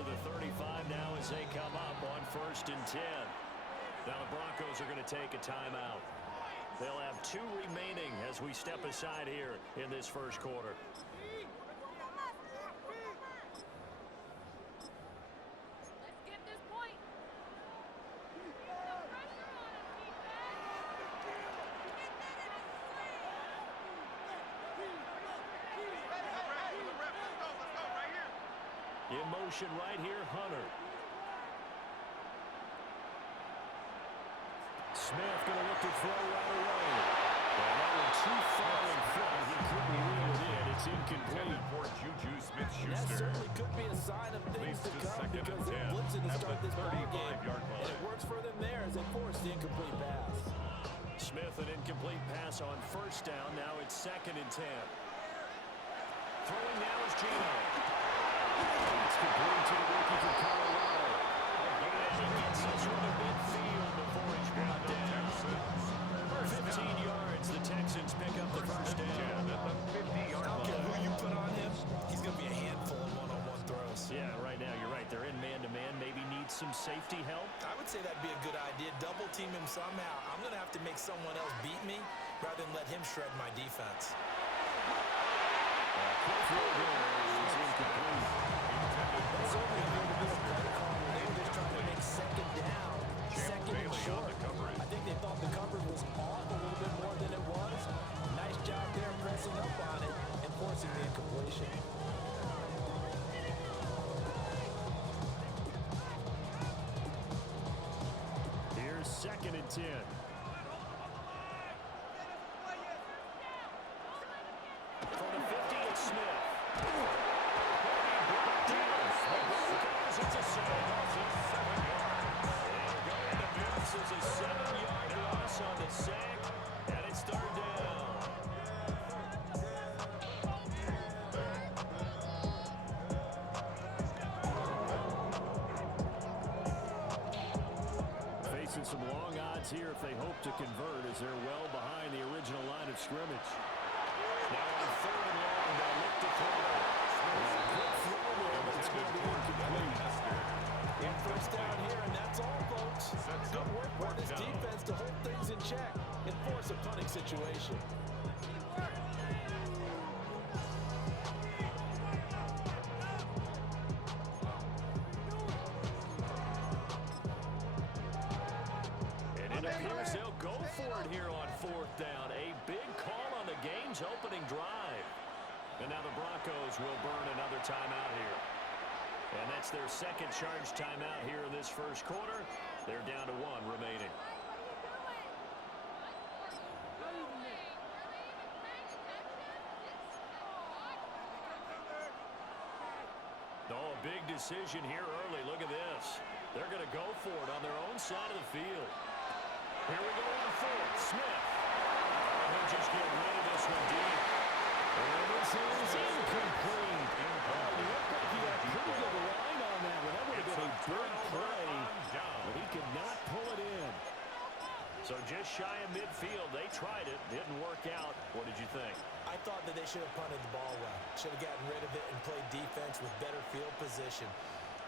to the 35 now as they come up on 1st and 10. Now the Broncos are going to take a timeout. They'll have 2 remaining as we step aside here in this first quarter. In motion right here, Hunter. Smith going to look to throw right away. Well, that one too far in front. He couldn't reel it in. It's incomplete. For Juju Smith-Schuster. That certainly could be a sign of things to come because they're blitzing to start this ball game. And it works for them there as they force the incomplete pass. Smith, an incomplete pass on 1st down. Now it's 2nd and 10. Throwing now is Gino. It's complete to the rookie from Colorado. And he gets us from the midfield before he's brought down. 15 yards, the Texans pick up the 1st down. I don't care who you put on him, he's going to be a handful in one-on-one throws. Yeah, right now, you're right. They're in man-to-man. Maybe need some safety help. I would say that'd be a good idea. Double team him somehow. I'm going to have to make someone else beat me rather than let him shred my defense. That's only going to be a play call where they were just trying to make 2nd down, 2nd and short. I think they thought the coverage was off a little bit more than it was. Nice job there pressing up on it and forcing the incompletion. Here's 2nd and 10. For the 50, it's Smith. It's a This is a 7-yard loss on the sack, and it's 3rd down. Facing some long odds here if they hope to convert as they're well behind the original line of scrimmage. Now on 3rd and long, they'll look to throw. Good throw there, but it's going to be incomplete. And 1st down here, and that's all, folks. Good work by this defense to hold things in check and force a punting situation. And it appears they'll go for it here on 4th down. A big call on the game's opening drive. And now the Broncos will burn another timeout here. And that's their 2nd charge timeout here in this first quarter. They're down to 1 remaining. Oh, a big decision here early. Look at this. They're going to go for it on their own side of the field. Here we go on 4th. Smith. He'll just get rid of this one deep. And this is incomplete. It looked like he had a pretty good line on that one. That would have been a big play, but he could not pull it in. So just shy of midfield. They tried it. Didn't work out. What did you think? I thought that they should have punted the ball well. Should have gotten rid of it and played defense with better field position.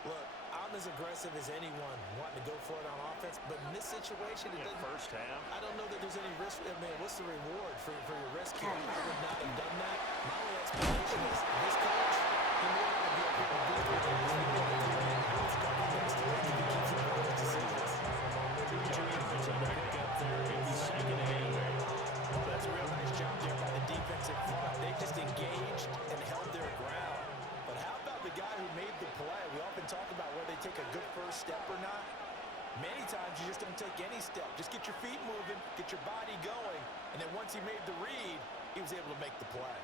Look, I'm as aggressive as anyone wanting to go for it on offense, but in this situation, it doesn't. First half. I don't know that there's any risk. I mean, what's the reward for your risk here? I would not have done that. My only explanation is this coach, he may not be able to do it. He's got the next to it. He keeps the ball decisions. 2 yards on the pickup there. It'll be 2nd and 8. Well, that's a real nice job there by the defensive front. They just engaged and held their ground. But how about the guy who made the play? We often talk about whether they take a good first step or not. Many times you just don't take any step. Just get your feet moving, get your body going, and then once he made the read, he was able to make the play.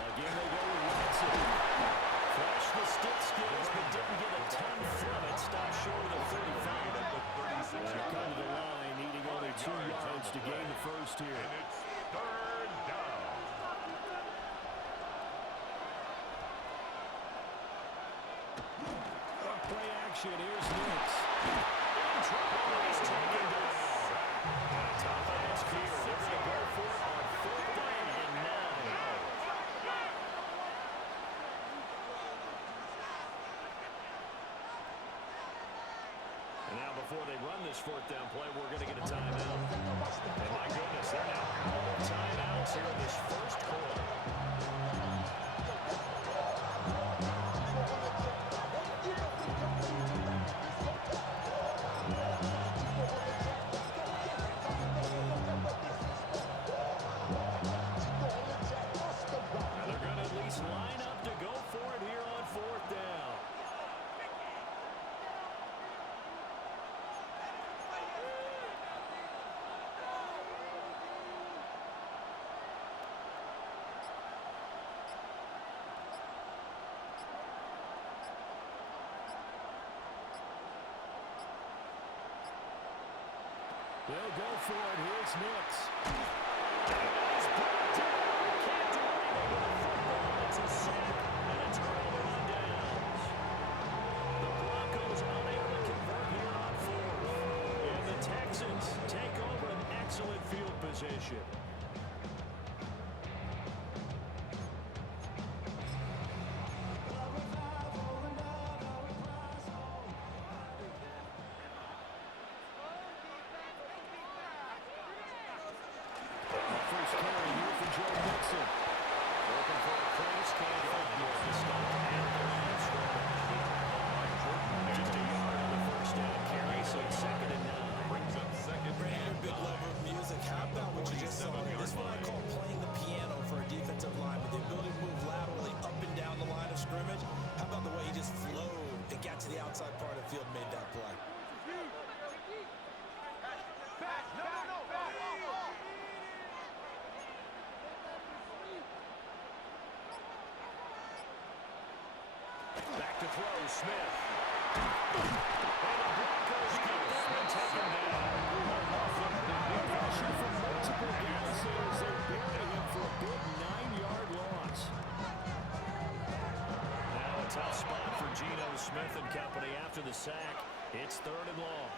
Again, they go with Watson. Flashed the stick skills, but didn't get a ton from it. Stopped short of the 35. They'll come to the line, needing only 2 yards to gain the first here. And it's 3rd down. Play action. Here's Nix. In trouble. He's taken down. Tough ask here. They're going to go for it on 4th down and 9. And now before they run this 4th down play, we're going to get a timeout. And my goodness, they're now calling timeouts here in this first quarter. Now they're going to at least line up to go for it here on 4th down. They'll go for it. Here's Nix. It's brought down. Can't do anything with the football. It's a sack and a turnover on downs. The Broncos unable to convert here on 4th. And the Texans take over an excellent field position. First carry here for Joe Mixon. Looking for a place, can't find it. The stop at the line of scrimmage. Just a yard on the first down carry, so it's 2nd and 9. Brings up second. Brandon, big lover of music. How about what you just saw? This is what I call playing the piano for a defensive lineman. The ability to move laterally up and down the line of scrimmage. How about the way he just flowed and got to the outside part of the field and made that play? Back to throw, Smith. And the Broncos get it and take him down. Pressure from multiple guys as they bury him for a big 9-yard loss. Now a tough spot for Geno Smith and company after the sack. It's 3rd and long.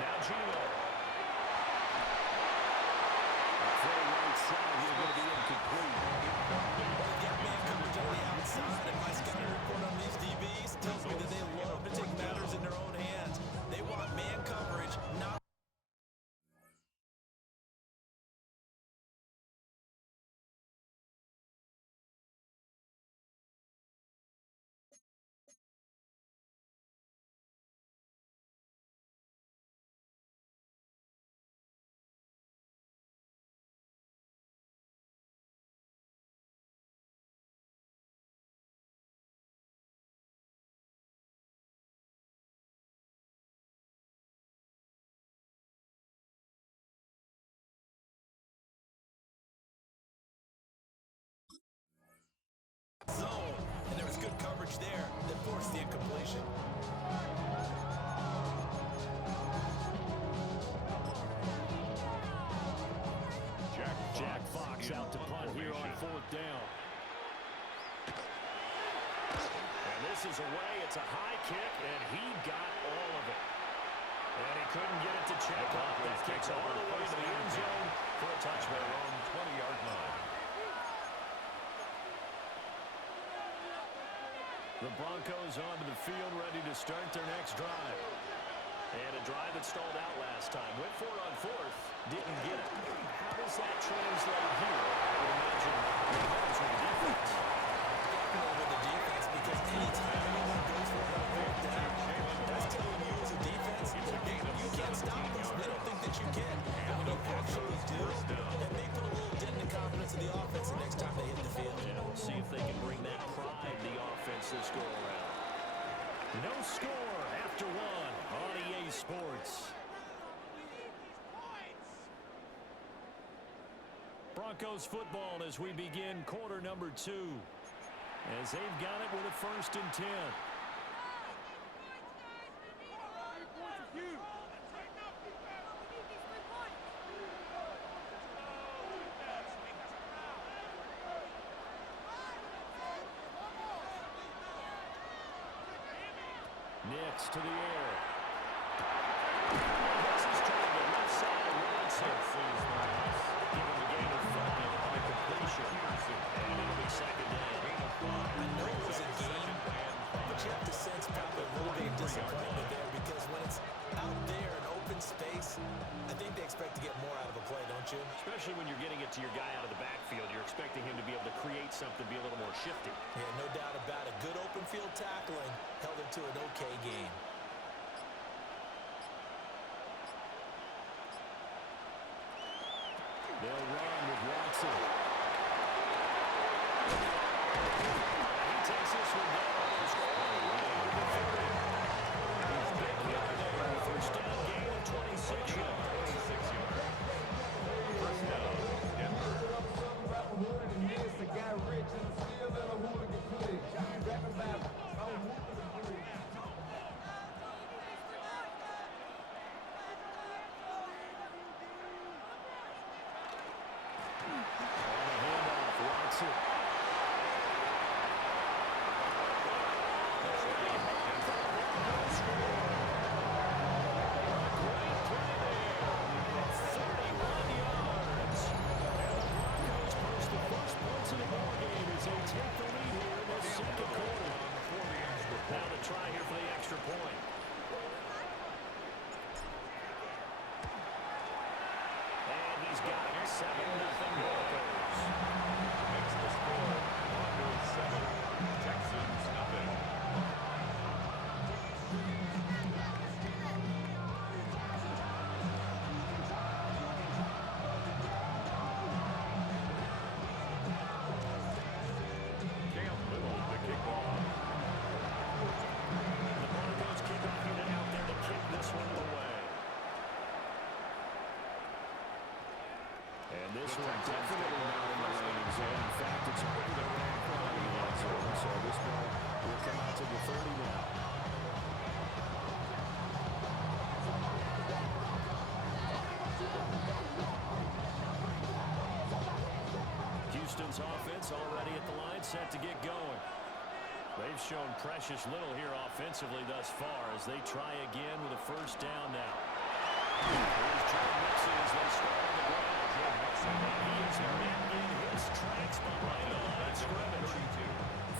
Now Geno. Throw right side here going to be incomplete. Well, they've got man coverage on the outside, and my scouting report on these DBs tells me that they love to take matters in their own hands. They want man coverage, not zone. And there was good coverage there that forced the incompletion. Jack Fox out to punt here on 4th down. And this is away. It's a high kick, and he got all of it. And he couldn't get it to check up. That kicks all the way to the end zone for a touchdown. Their own 20-yard line. The Broncos onto the field, ready to start their next drive. And a drive that stalled out last time. Went for it on 4th, didn't get it. How does that translate here? I would imagine it helps with the defense. Over the defense, because anytime anyone goes for it on 4th down, that's telling you as a defense, you can't stop us. They don't think that you can. And when you actually do, it may put a little dent in the confidence of the offense the next time they hit the field. Yeah, we'll see if they can bring that pride to the offense this go around. No score after 1 on EA Sports. Broncos football as we begin quarter number 2. As they've got it with a 1st and 10. gets to the air. This is trying to left side of Robinson. Given the gain of 5 on the completion. And it'll be second down. I know it was a game, but you have to sense probably a little bit of disappointment there because when it's out there in open space, I think they expect to get more out of a play, don't you? Especially when you're getting it to your guy out of the backfield. You're expecting him to be able to create something, be a little more shifty. Yeah, no doubt about it. Good open field tackling held it to an okay game. They'll run with Watson. He takes this one down. First down gain of 26 yards. First down, Denver. Now to try here for the extra point. And he's got it. 7-0 Broncos. Makes the score Broncos 7, Texans nothing. Cam Little, the kickoff. The Broncos kickoff unit out there to kick this one away. And this one definitely not in the landing zone. In fact, it's over the right front of the end zone. So this ball will come out to the 30 now. Houston's offense already at the line, set to get going. They've shown precious little here offensively thus far as they try again with a first down now. Here's Joe Mixon as they start on the ground. He is met in his tracks behind the line of scrimmage.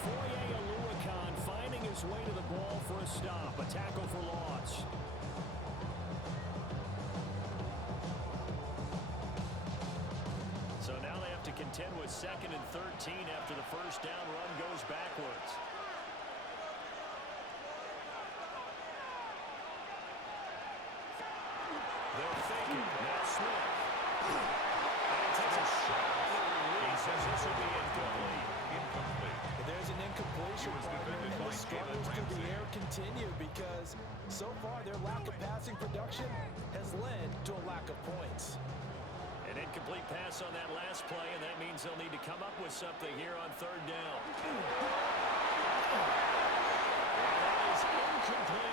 Foye Oluokun finding his way to the ball for a stop. A tackle for loss. So now they have to contend with 2nd and 13 after the first down run goes backwards. They'll fake it. Now Smith. And he takes a shot. He says this will be incomplete. But there's an incompletion, partner, and the struggles through the air continue because so far their lack of passing production has led to a lack of points. An incomplete pass on that last play, and that means they'll need to come up with something here on 3rd down. That is incomplete.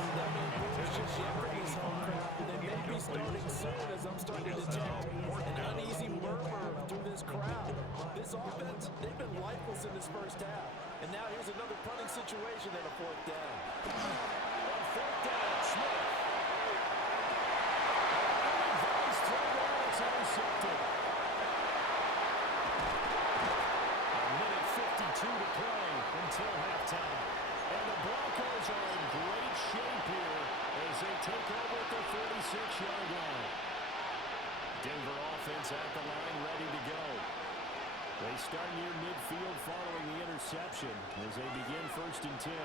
That may push a Jeopardy's home crowd, but they may be starting soon as I'm starting to detect an uneasy murmur through this crowd. This offense, they've been lifeless in this first half. And now here's another punting situation and a 4th down. On 4th down, Smith. Intercepted. A minute 52 to play until halftime. And the Broncos are in great shape here as they take over at the 46-yard line. Denver offense at the line, ready to go. They start near midfield following the interception as they begin 1st and 10.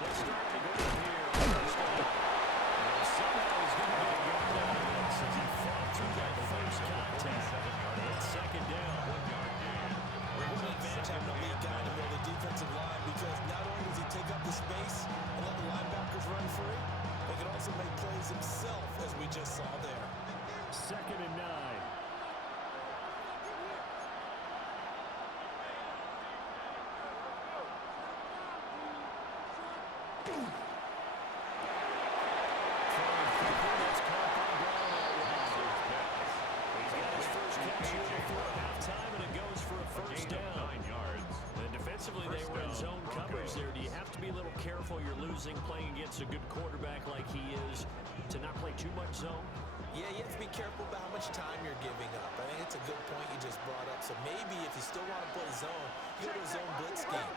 Let's start to go here. First down. And somehow he's going to get a yard out of this as he fought through that first contact. And 2nd down. 1 yard gain. What an advantage having a lead guy to the defensive line because not only does he take up the space and let the linebackers run free, they can also make plays in choosing playing against a good quarterback like he is to not play too much zone? Yeah, you have to be careful about how much time you're giving up. I think it's a good point you just brought up. So maybe if you still want to play zone, you go to a zone blitz scheme.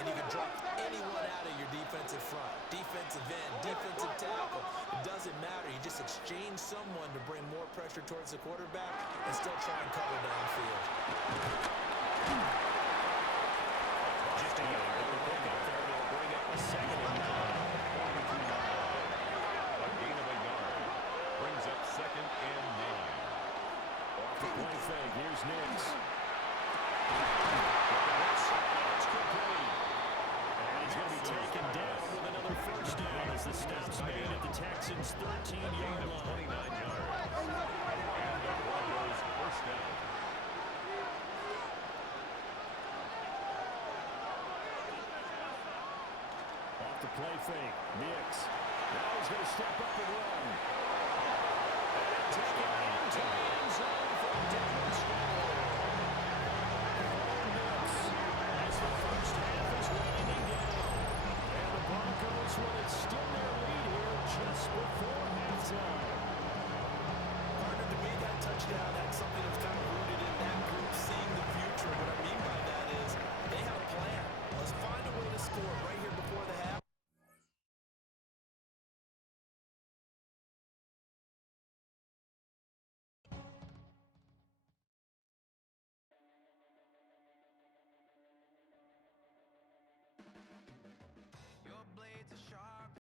And you can drop anyone out of your defensive front. Defensive end, defensive tackle. It doesn't matter. You just exchange someone to bring more pressure towards the quarterback and still try and cover downfield. Just a yard at the pickup there to bring up a second and 9. A gain of a yard. Brings up second and 9. Off the play fake. Here's Nix. It's complete. And he's going to be taken down with another first down as the stop's made at the Texans' 13-yard line. 29 yards. And the Broncos first down. Off the play fake. Nix. Now he's going to step up and run. And take it into the end zone for a demonstration.